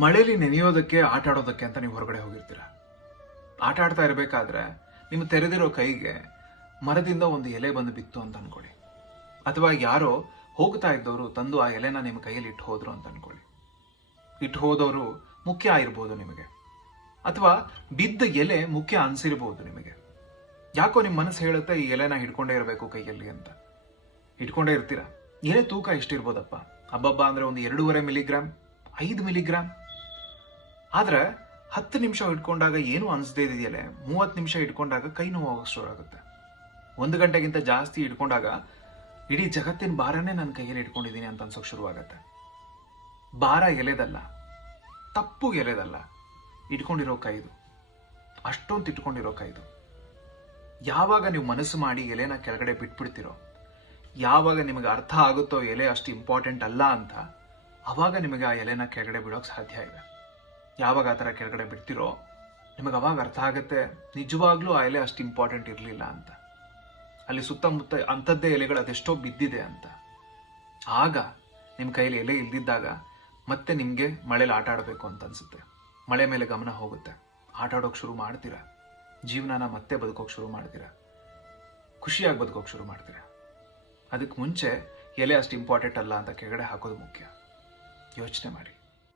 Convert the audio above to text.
ಮಳೆಯಲ್ಲಿ ನೆನೆಯೋದಕ್ಕೆ ಆಟ ಆಡೋದಕ್ಕೆ ಅಂತ ನೀವು ಹೊರಗಡೆ ಹೋಗಿರ್ತೀರ. ಆಟ ಆಡ್ತಾ ಇರಬೇಕಾದ್ರೆ ನಿಮ್ಮ ತೆರೆದಿರೋ ಕೈಗೆ ಮರದಿಂದ ಒಂದು ಎಲೆ ಬಂದು ಬಿತ್ತು ಅಂತ ಅನ್ಕೊಳ್ಳಿ. ಅಥವಾ ಯಾರೋ ಹೋಗ್ತಾ ಇದ್ದವರು ತಂದು ಆ ಎಲೆನ ನಿಮ್ಮ ಕೈಯಲ್ಲಿ ಇಟ್ಟು ಹೋದ್ರು ಅಂತ ಅನ್ಕೊಳ್ಳಿ. ಇಟ್ಟು ಹೋದವರು ಮುಖ್ಯ ಆಗಿರ್ಬೋದು ನಿಮಗೆ. ಅಥವಾ ಬಿದ್ದ ಎಲೆ ಮುಖ್ಯ ಅನ್ಸಿರ್ಬೋದು ನಿಮಗೆ. ಯಾಕೋ ನಿಮ್ಮ ಮನಸ್ಸು ಹೇಳುತ್ತೆ, ಈ ಎಲೆನ ಹಿಡ್ಕೊಂಡೇ ಇರಬೇಕು ಕೈಯಲ್ಲಿ ಅಂತ. ಇಟ್ಕೊಂಡೇ ಇರ್ತೀರಾ? ಎಲೆ ತೂಕ ಎಷ್ಟಿರ್ಬೋದಪ್ಪ? ಹಬ್ಬಬ್ಬ ಅಂದ್ರೆ ಒಂದು ಎರಡೂವರೆ ಮಿಲಿಗ್ರಾಮ್ ಐದು ಮಿಲಿಗ್ರಾಮ್ ಆದ್ರೆ ಹತ್ತು ನಿಮಿಷ ಇಟ್ಕೊಂಡಾಗ ಏನು ಅನಿಸದೇ ಇದೆಯಲ್ಲ? ಮೂವತ್ತು ನಿಮಿಷ ಇಟ್ಕೊಂಡಾಗ ಕೈ ನೋವು ಶುರು ಆಗುತ್ತೆ ಒಂದು ಗಂಟೆಗಿಂತ ಜಾಸ್ತಿ ಇಟ್ಕೊಂಡಾಗ ಇಡೀ ಜಗತ್ತಿನ ಭಾರನೇ ನನ್ನ ಕೈಯಲ್ಲಿ ಇಟ್ಕೊಂಡಿದ್ದೀನಿ ಅಂತ ಅನ್ಸೋಕೆ ಶುರುವಾಗತ್ತೆ. ಭಾರ ಎಲೆದಲ್ಲ, ತಪ್ಪು ಎಲೆದಲ್ಲ ಇಟ್ಕೊಂಡಿರೋ ಕೈದು. ಅಷ್ಟೊಂದು ಇಟ್ಕೊಂಡಿರೋ ಕೈದು. ಯಾವಾಗ ನೀವು ಮನಸ್ಸು ಮಾಡಿ ಎಲೆನ ಕೆಳಗಡೆ ಬಿಟ್ಬಿಡ್ತಿರೋ, ಯಾವಾಗ ನಿಮಗೆ ಅರ್ಥ ಆಗುತ್ತೋ ಎಲೆ ಅಷ್ಟು ಇಂಪಾರ್ಟೆಂಟ್ ಅಲ್ಲ ಅಂತ, ಅವಾಗ ನಿಮಗೆ ಆ ಎಲೆನ ಕೆಳಗಡೆ ಬಿಡೋಕೆ ಸಾಧ್ಯ ಇದೆ. ಯಾವಾಗ ಆ ಥರ ಕೆಳಗಡೆ ಬಿಡ್ತಿರೋ, ನಿಮಗೆ ಅವಾಗ ಅರ್ಥ ಆಗುತ್ತೆ, ನಿಜವಾಗ್ಲೂ ಆ ಎಲೆ ಅಷ್ಟು ಇಂಪಾರ್ಟೆಂಟ್ ಇರಲಿಲ್ಲ ಅಂತ. ಅಲ್ಲಿ ಸುತ್ತಮುತ್ತ ಅಂಥದ್ದೇ ಎಲೆಗಳು ಅದೆಷ್ಟೋ ಬಿದ್ದಿದೆ ಅಂತ. ಆಗ ನಿಮ್ಮ ಕೈಯಲ್ಲಿ ಎಲೆ ಇಲ್ದಿದ್ದಾಗ ಮತ್ತೆ ನಿಮಗೆ ಮಳೆಲಿ ಆಟ ಆಡಬೇಕು ಅಂತ ಅನ್ಸುತ್ತೆ. ಮಳೆ ಮೇಲೆ ಗಮನ ಹೋಗುತ್ತೆ. ಆಟ ಆಡೋಕೆ ಶುರು ಮಾಡ್ತೀರಾ? ಜೀವನನ ಮತ್ತೆ ಬದುಕೋಕೆ ಶುರು ಮಾಡ್ತೀರಾ? ಖುಷಿಯಾಗಿ ಬದುಕೋಕೆ ಶುರು ಮಾಡ್ತೀರಾ? ಅದಕ್ಕೆ ಮುಂಚೆ ಎಲೆ ಅಷ್ಟು ಇಂಪಾರ್ಟೆಂಟ್ ಅಲ್ಲ ಅಂತ ಕೆಳಗಡೆ ಹಾಕೋದು ಮುಖ್ಯ. ಯೋಚನೆ ಮಾಡಿ.